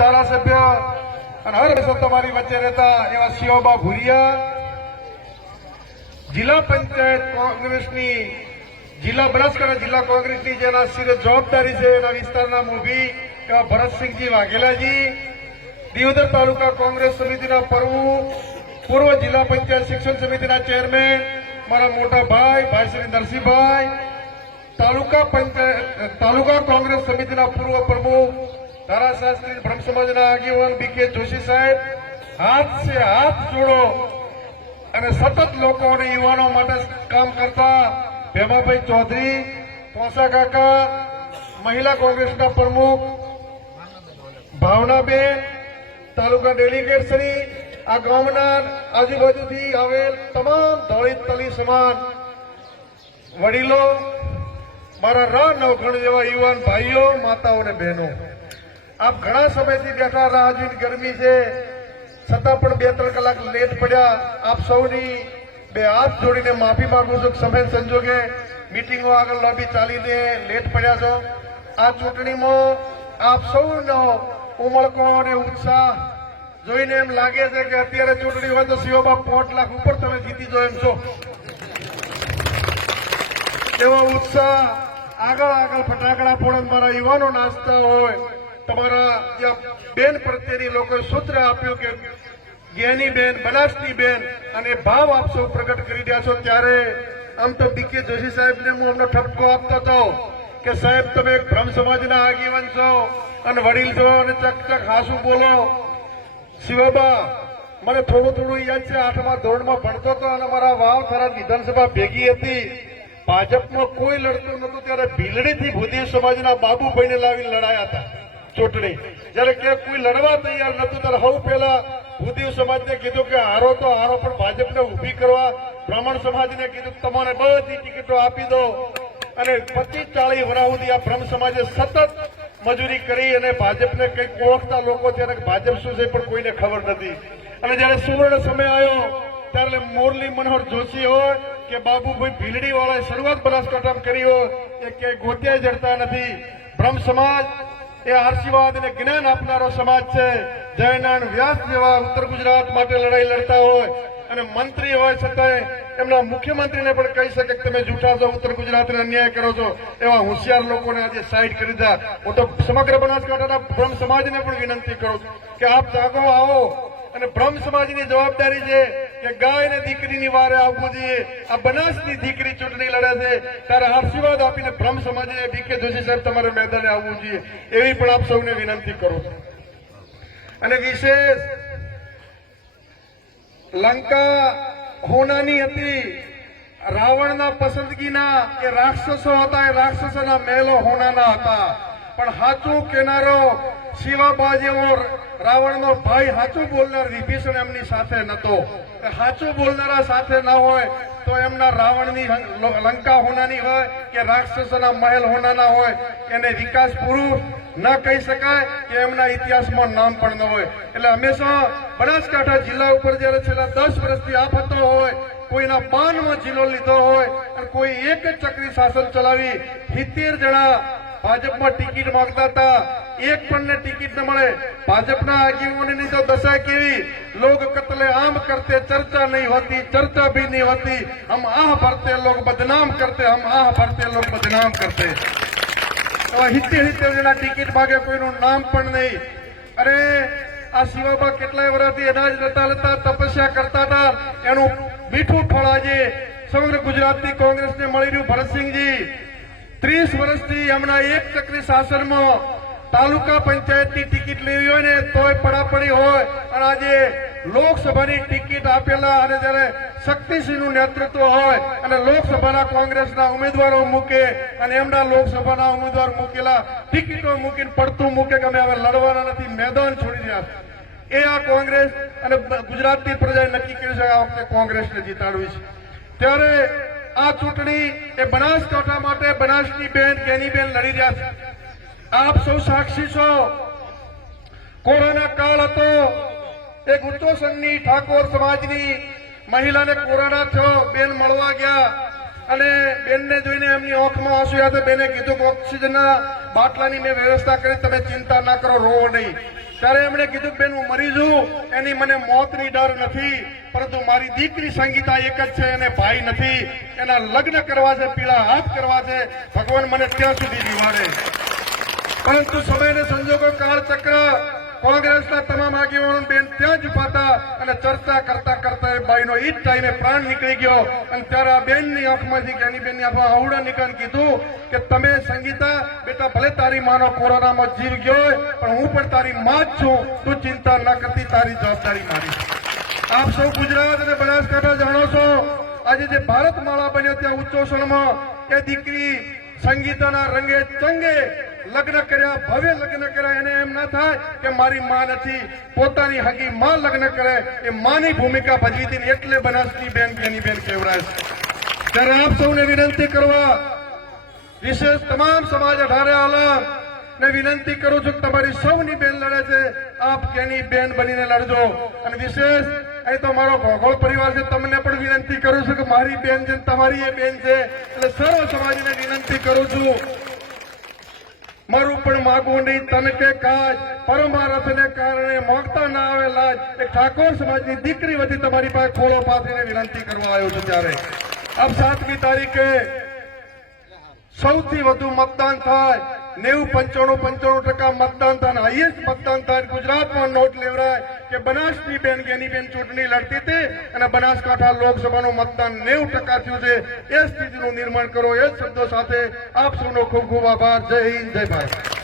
ધારાસભ્ય અને હર વર્ષો તમારી વચ્ચે રહેતા એવા શિવબા ભુરિયા, જિલ્લા પંચાયત કોંગ્રેસની, જિલ્લા બનાસકાંઠા જિલ્લા કોંગ્રેસની જેના સિરે જવાબદારી છે એના વિસ્તારના મોભી, એવા ભરતસિંહજી વાઘેલાજી, દિયોદર તાલુકા કોંગ્રેસ સમિતિના પ્રમુખ, પૂર્વ જિલ્લા પંચાયત શિક્ષણ સમિતિના ચેરમેન, મારા મોટા ભાઈ ભાઈ શ્રી નરસિંહભાઈ, તાલુકા પંચાયત, તાલુકા કોંગ્રેસ સમિતિના પૂર્વ પ્રમુખ ધારાશાસ્ત્રી બ્રહ્મ સમાજના આગેવાન બી કે જોશી સાહેબ, હાથ સે હાથ જોડો. અને સતત લોકો અને યુવાનો માટે કામ કરતા ભેમાભાઈ ચૌધરી, પોસા કાકા, મહિલા કોંગ્રેસના પ્રમુખ, ભાવનાબેન, તાલુકા ડેલિગેટ આ ગામના આજુબાજુથી આવેલ તમામ દલિત તલી સમાન વડીલો, મારા રા નવઘણ જેવા યુવાન ભાઈઓ, માતાઓ અને બહેનો. આપ ઘણા સમયથી બેઠા રાહ જોઈને ગરમી છે. છતાં પણ બે, ત્રણ કલાક લેટ પડ્યા. આપ સૌની બે હાથ જોડીને માફી માંગુ છું, સમય સંજોગે મિટિંગો આગળ લોબી ચાલીને લેટ પડ્યા છો. આ ચૂંટણીમાં આપ સૌનો ઉમળકો અને ઉત્સાહ જોઈને એમ લાગે છે કે અત્યારે ચૂંટણી હોય તો સીઓમાં પાંચ લાખ ઉપર તમે જીતી જો એમ છો. એવો ઉત્સાહ આગળ આગળ ફટાકડા ફોડન મારા યુવાનો નાચતા હોય. તમારા બેન પ્રત્યેની લોકોએ સૂત્ર આપ્યું કે જ્ઞાની બેન, બનાસની બેન અને ભાવ આપ સૌ પ્રગટ કરી રહ્યા છો, ત્યારે આમ તો બીકે જોશી સાહેબને હું અમને ઠપકો આપતો હતો કે સાહેબ, તમે એક બ્રહ્મ સમાજના આગેવાન છો અને વડીલ છો અને ચકચક હાસુ બોલો. શિવબા, મને થોડું થોડું યાદ છે, આઠમા ધોરણમાં ભણતો હતો અને મારા વાવ થરા વિધાનસભા ભેગી હતી. ભાજપમાં કોઈ લડતું નતું ત્યારે ભીલડીથી ભૂદેવ સમાજના બાબુભાઈને લાવી લડાયા હતા. ચૂંટણી. જયારે કે કોઈ લડવા તૈયાર નતું ત્યારે સૌ પહેલા ભૂદેવ સમાજને કીધું કે હારો તો હારો, પણ ભાજપને ઊભી કરવા બ્રાહ્મણ સમાજને કીધું કે તમારે બધી ટિકિટો આપી દો. અને પચીસ ચાલીસ વર્ષ સુધી આ બ્રહ્મ સમાજે સતત મજૂરી કરી અને ભાજપને કંઈક ઓળખતા લોકો છે ભાજપ શું છે પણ કોઈને ખબર નથી. અને જયારે સુવર્ણ સમય આવ્યો, ત્યારે મોરલી મનોહર જોશી હોય કે બાબુભાઈ ભીલડી વાળાએ શરૂઆત બનાસકાંઠામાં કરી હોય, એ ક્યાંય ગોત્યા જડતા નથી. બ્રહ્મ સમાજ એ આશીર્વાદ અને જ્ઞાન આપનારો સમાજ છે. જયનારાયણ વ્યાસ જેવા ઉત્તર ગુજરાત માટે લડાઈ લડતા હોય અને મંત્રી હોય છતાંય એમના મુખ્યમંત્રીને પણ કહી શકે કે તમે જૂઠા છો, ઉત્તર ગુજરાતને અન્યાય કરો છો. એવા હોશિયાર લોકોને આજે સાઈડ કરી દીધા. હું તો સમગ્ર બનાસકાંઠાના બ્રહ્મ સમાજને પણ વિનંતી કરું કે આપ જાગો, આવો. અને બ્રહ્મ સમાજની જવાબદારી છે કે ગાય ને દીકરીની વારે આવવું જોઈએ. આ બનાસની દીકરી ચૂંટણી લડે છે. ત્યારે આશીર્વાદ આપીને ભ્રમ સમાજે બીકે જોશી સાહેબ તમારે મેદાને આવવું જોઈએ. એવી પણ આપ સૌને વિનંતી કરું છું. અને વિશેષ, લંકા હોનાની હતી. રાવણના પસંદગીના એ રાક્ષસો હતા, એ રાક્ષસોના મહેલો હોનાના હતા. પણ હાચું કેનારો શિવાબા જેવો રાવણનો ભાઈ હાચું બોલનાર વિભીષણ એમની સાથે નતો. સાચું બોલનારા સાથે ન હોય તો એમના રાવણની લંકા હોનાની હોય કે રાક્ષસોના મહેલ હોનાના હોય એને વિકાસ પુરુષ ન કહી શકાય કે એમના ઇતિહાસમાં નામ પણ ન હોય. એટલે હંમેશા બનાસકાંઠા જિલ્લા ઉપર જયારે છેલ્લા દસ વર્ષથી આફતો હોય, કોઈના પાનમાં જિલ્લો લીધો હોય, અને કોઈ એક જ ચક્રી શાસન ચલાવી સિત્તેર જણા ભાજપમાં ટિકિટ માંગતા હતા. એક પણ ને ટિકિટ ન મળે. ભાજપના આગેવાનોની તો દશા કેવી? લોગ કતલે આમ કરતે ચર્ચા નહીં હોતી, ચર્ચા ભી નહીં હોતી. હમ આહ ભરતે લોક બદનામ કરતે, હમ આહ ભરતે લોક બદનામ કરતે. હિતે હિતે જેના ટિકિટ માગે કોઈનું નામ પણ નહીં. અરે, આ શિવાબા કેટલાય વર્ષથી અનાજ લેતા લેતા તપસ્યા કરતા હતા. એનું મીઠું ફળ આજે સમગ્ર ગુજરાતની કોંગ્રેસને મળી રહ્યું ભરતસિંહજી. ત્રીસ વર્ષથી હમણાં એક ચક્રી શાસનમાં તાલુકા પંચાયતની ટિકિટ લેવી હોય ને તોય પડાપડી હોય. અને આજે લોકસભાની ટિકિટ આપેલા અને જ્યારે શક્તિસિંહનું નેતૃત્વ હોય અને લોકસભાના કોંગ્રેસના ઉમેદવારો મૂકે અને એમના લોકસભાના ઉમેદવાર મૂકેલા ટિકિટો મૂકીને પડતું મૂકે કે અમે હવે લડવાના નથી, મેદાન છોડી રહ્યા એ આ કોંગ્રેસ અને ગુજરાતની પ્રજાએ નક્કી કર્યું છે આ વખતે કોંગ્રેસને જીતાડવી છે. ત્યારે આ ચૂંટણી એ બનાસકાંઠા માટે બનાસની બેન કેની બેન લડી રહ્યા છે. આપ સૌ સાક્ષી છો. કોરોના કાળ હતો. એક ઉચ્ચો સંઘની ઠાકોર સમાજની મહિલાને કોરોના થયો. બેન મળવા ગયા અને બેનને જોઈને એમની આંખમાં આંસુ યાદ બેને કીધું ઓક્સિજનના બાટલાની મેં વ્યવસ્થા કરી, તમે ચિંતા ના કરો, રોવો નહીં. ત્યારે એમણે કીધું બેન, હું મરી જઉં એની મને મોતની ડર નથી. પરંતુ મારી દીકરી સંગીતા એક જ છે, એને ભાઈ નથી. એના લગ્ન કરવા છે, પીળા હાથ કરવા છે. ભગવાન મને ત્યાં સુધી જીવાડે. પરંતુ સમય ને સંજોગો કાળચક્ર કોંગ્રેસના તમામ આગેવાનો બેન ત્યાં જ હતા અને ચર્ચા કરતા કરતા એ ભાઈનો ઈ જ ટાઈમે પ્રાણ નીકળી ગયો. અને ત્યારે આ બેનની આંખમાંથી જ્ઞાની બેનની આંખમાં આવડા નીકળ કીધું કે તમે સંગીતા બેટા ભલે તારી માનો કોરોનામાં જીવ ગયો હોય, પણ હું પણ તારી માં જ છું. તું ચિંતા ન કરતી તારી જવાબદારી મારી. આપ સૌ ગુજરાત અને બનાસકાંઠા જાણો છો. આજે જે ભારત માળા બન્યો ત્યાં ઉચ્ચોષણમાં કે દીકરી સંગીતાના રંગે ચંગે લગ્ન કર્યા, ભવ્ય લગ્ન કર્યા. એને એમ ના થાય કે મારી માં નથી, પોતાની હગી માં લગ્ન કરે. એ માની ભૂમિકા ભજવી હતી એટલે બનાસની બેન, બેની બેન કહેવરાય છે. ત્યારે આપ સૌને વિનંતી કરવા વિશેષ તમામ સમાજ અઢારે આલમ ને વિનંતી કરું છું તમારી સૌની બેન લડે છે. આપ કેની બેન બનીને લડજો. અને વિશેષ અહીં તો મારો ભોગોળ પરિવાર છે, તમને પણ વિનંતી કરું છું કે મારી બેન છે તમારી એ બેન છે, એટલે સર્વ સમાજને વિનંતી કરું છું. મારું પણ માગવું નહીં, તન કે કાજ પરમારથને કારણે મોગતા ના આવે લાજ એક ઠાકોર સમાજની દીકરી વતી તમારી પાસે ખોળો પાથરીને વિનંતી કરવા આવ્યો છું ત્યારે. આપ સાતમી તારીખે સૌથી વધુ મતદાન થાય, નેવું પંચાણું પંચાણું ટકા મતદાન થાય હાઈએસ્ટ મતદાન થાય ગુજરાતમાં નોટ લેવરાય. કે બનાસની બેન ગેની બેન ચૂંટણી લડતી હતી અને બનાસકાંઠા લોકસભાનું મતદાન નેવું ટકા થયું છે. એ સ્થિતિનું નિર્માણ કરો એ શબ્દો સાથે આપ સૌનો ખૂબ ખૂબ આભાર. જય હિન્દ, જય ભારત.